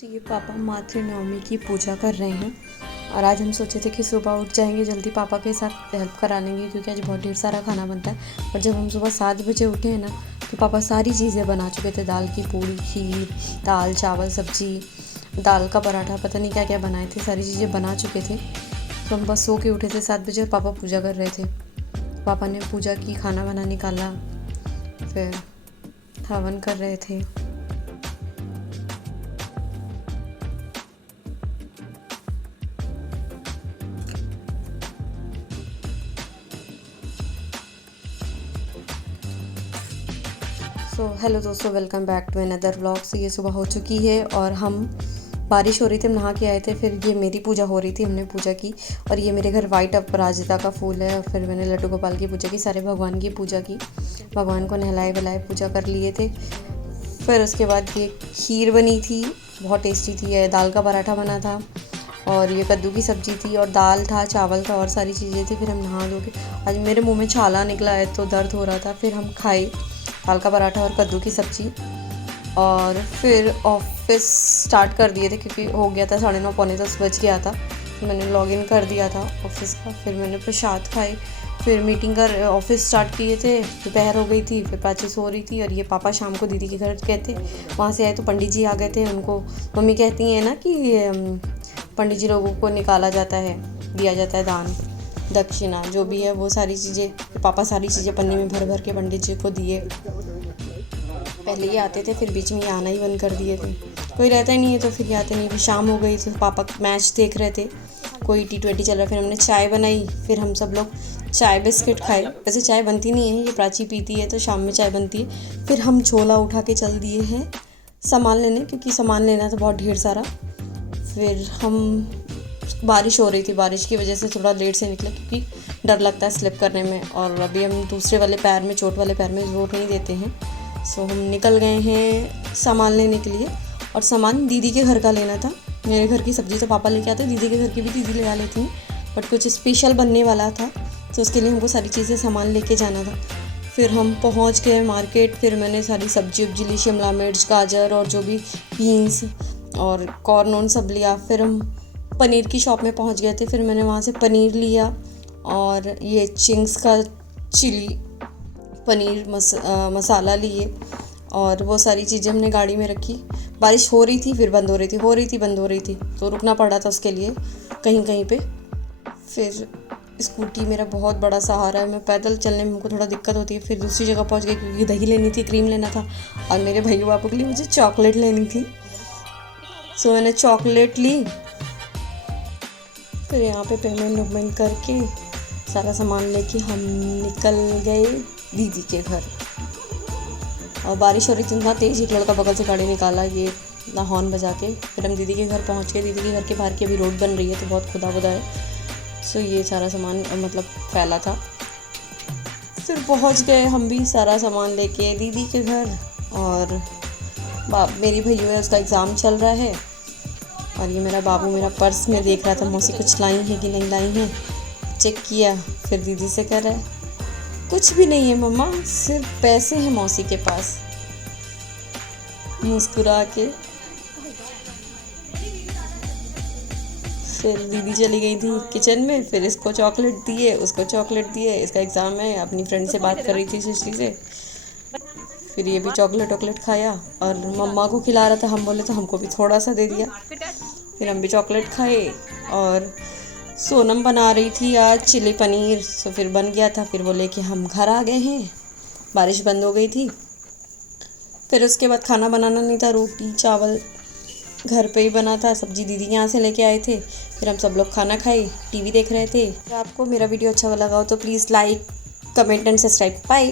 तो ये पापा मातृ नवमी की पूजा कर रहे हैं और आज हम सोचे थे कि सुबह उठ जाएंगे जल्दी, पापा के साथ हेल्प करा लेंगे क्योंकि आज बहुत ढेर सारा खाना बनता है। और जब हम सुबह 7 बजे उठे हैं ना तो पापा सारी चीज़ें बना चुके थे, दाल की पूड़ी, खीर, दाल चावल सब्जी, दाल का पराठा, पता नहीं क्या क्या बनाए थे, सारी चीज़ें बना चुके थे। तो हम बस सो के उठे थे 7 बजे और पापा पूजा कर रहे थे। पापा ने पूजा की, खाना बना निकाला, फिर हवन कर रहे थे। हेलो दोस्तों, welcome back to another vlog. So ये सुबह हो चुकी है और हम बारिश हो रही थी, हम नहा के आए थे, फिर ये मेरी पूजा हो रही थी, हमने पूजा की। और ये मेरे घर वाइट अपराजिता का फूल है। और फिर मैंने लड्डू गोपाल की पूजा की, सारे भगवान की पूजा की, भगवान को नहलाए वहलाए पूजा कर लिए थे। फिर उसके बाद ये खीर बनी थी, बहुत टेस्टी थी। ये दाल का पराठा बना था और ये कद्दू की सब्ज़ी थी और दाल था, चावल था और सारी चीज़ें थी। फिर हम नहा धो के, आज मेरे मुँह में छाला निकला है तो दर्द हो रहा था। फिर हम खाए दाल का पराठा और कद्दू की सब्ज़ी और फिर ऑफिस स्टार्ट कर दिए थे क्योंकि हो गया था 9:30 पौने 10 बज गया था। मैंने लॉगिन कर दिया था ऑफिस का। फिर मैंने प्रसाद खाए, फिर मीटिंग कर ऑफिस स्टार्ट किए थे। दोपहर हो गई थी, फिर प्राची सो रही थी और ये पापा शाम को दीदी के घर गए थे। वहाँ से आए तो पंडित जी आ गए थे। उनको मम्मी कहती हैं ना कि पंडित जी लोगों को निकाला जाता है, दिया जाता है दान दक्षिणा जो भी है, वो सारी चीज़ें पापा सारी चीज़ें पन्नी में भर भर के पंडित जी को दिए। पहले ये आते थे, फिर बीच में ये आना ही बंद कर दिए थे, कोई रहता ही नहीं है तो फिर ये आते नहीं। फिर शाम हो गई तो पापा मैच देख रहे थे, कोई T20 चल रहा। फिर हमने चाय बनाई, फिर हम सब लोग चाय बिस्किट खाए। वैसे चाय बनती नहीं है, ये प्राची पीती है तो शाम में चाय बनती है। फिर हम झोला उठा के चल दिए हैं सामान लेने, क्योंकि सामान लेना था बहुत ढेर सारा। फिर हम, बारिश हो रही थी, बारिश की वजह से थोड़ा लेट से निकले क्योंकि डर लगता है स्लिप करने में। और अभी हम दूसरे वाले पैर में, चोट वाले पैर में जोर नहीं देते हैं। सो हम निकल गए हैं सामान लेने के लिए। और सामान दीदी के घर का लेना था। मेरे घर की सब्ज़ी तो पापा लेके आते, दीदी के घर की भी दीदी ले आ लेती हैं, बट कुछ स्पेशल बनने वाला था तो उसके लिए हमको सारी चीज़ें सामान लेके जाना था। फिर हम पहुंच गए मार्केट। फिर मैंने सारी सब्जी उब्जी ली, शिमला मिर्च, गाजर और जो भी बीन्स और कॉर्न ऑन सब लिया। फिर हम पनीर की शॉप में पहुंच गए थे। फिर मैंने वहाँ से पनीर लिया और ये चिंग्स का चिली पनीर मसाला लिए और वो सारी चीज़ें हमने गाड़ी में रखी। बारिश हो रही थी, फिर बंद हो रही थी, हो रही थी, बंद हो रही थी, तो रुकना पड़ा था उसके लिए कहीं कहीं पे। फिर स्कूटी मेरा बहुत बड़ा सहारा है, मैं पैदल चलने में हमको थोड़ा दिक्कत होती है। फिर दूसरी जगह पहुंच गई क्योंकि दही लेनी थी, क्रीम लेना था और मेरे भैया बापू के लिए मुझे चॉकलेट लेनी थी। सो मैंने चॉकलेट ली। फिर यहाँ पे पेमेंट करके सारा सामान लेके हम निकल गए दीदी के घर। और बारिश हो रही थी इतना तेज़, एक लड़का बगल से गाड़ी निकाला ये ना हॉर्न बजा के। फिर हम दीदी के घर पहुँच गए। दीदी के घर के बाहर की अभी रोड बन रही है तो बहुत खुदा खुदा है। सो ये सारा सामान मतलब फैला था। फिर पहुँच गए हम भी सारा सामान लेके दीदी के घर। और मेरी भैया है, उसका एग्ज़ाम चल रहा है। और ये मेरा बाबू मेरा पर्स में देख रहा था मौसी कुछ लाई है कि नहीं लाई है, चेक किया। फिर दीदी से कह रहा है कुछ भी नहीं है मम्मा, सिर्फ पैसे हैं मौसी के पास, मुस्कुरा के। फिर दीदी चली गई थी किचन में। फिर इसको चॉकलेट दिए, उसको चॉकलेट दिए, इसका एग्ज़ाम है, अपनी फ्रेंड से बात कर रही थी सृष्टि से। फिर ये भी चॉकलेट खाया और मम्मा को खिला रहा था, हम बोले तो हमको भी थोड़ा सा दे दिया। फिर हम भी चॉकलेट खाए और सोनम बना रही थी आज चिली पनीर, तो फिर बन गया था। फिर वो लेके हम घर आ गए हैं, बारिश बंद हो गई थी। फिर उसके बाद खाना बनाना नहीं था, रोटी चावल घर पे ही बना था, सब्जी दीदी के यहाँ से लेके आए थे। फिर हम सब लोग खाना खाए, टीवी देख रहे थे। अगर आपको मेरा वीडियो अच्छा लगा हो तो please like, comment and subscribe. Bye.